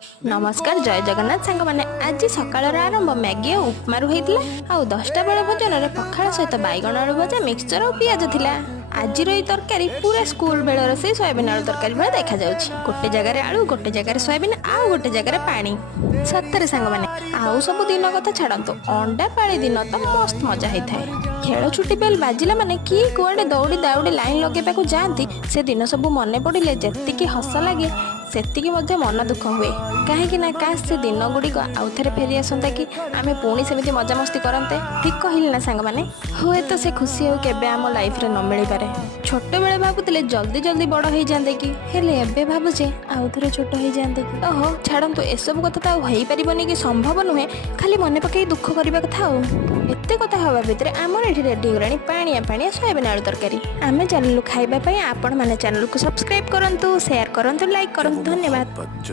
नमस्कार जय जगन्नाथ सांग मैंने आज सकाल आरंभ मैगी और उपमारू होता आउ 10टा बेल भोजन में पखाड़ सहित बैगण आलू भजा मिक्सचर और पिज थिला। आज तरकारी पूरा स्कूल बेलर से सोयाबीन आलू तरकारी भाई देखा जाउछि। गोटे जगह आलू गोटे जगह सोयाबीन आउ गोटे जगह पानी। सतरे सांग मैंने आउ सब दिन कथा छाड़तु अंडा पाली दिन तो मस्त मजा होता है। खेल छुट्टी बेल बाजिला माने किए कुआडे दौड़ी दाउड़ी लाइन लगेबाकू जाती से दिन सब मन पड़े जेतिकी हस लगे सेतिकी मध्य मन दुख हुए कहीं ना काश से दिन गुड़िक आउ थे फेरी आसंता कि आमे पुणी सेमती मजामस्ती करते। ठीक कहली ना सांग माने हुए तो से खुशी हो केबे आम लाइफ रे न मिल पारे। छोट बेले भाबुतले जल्दी जल्दी बड़ हो जाते कि हेले एबे भाबुचे आउ थे छोट हो जाते कि ओहो छाड़ନ୍ତୁ एसबू कथा तो हो पारिबनी कि संभव नुहे खाली मन पकई दुख करबा कथा आउ एते कथा हवा भितर आमर एठी रेडी होलानी पानिया पानिया सोयाबीन आलू तरकारी। आमे चैनल खाइबा पई आपण माने चैनल को सब्सक्राइब करंतु शेयर करंतु लाइक करंतु धन्यवाद।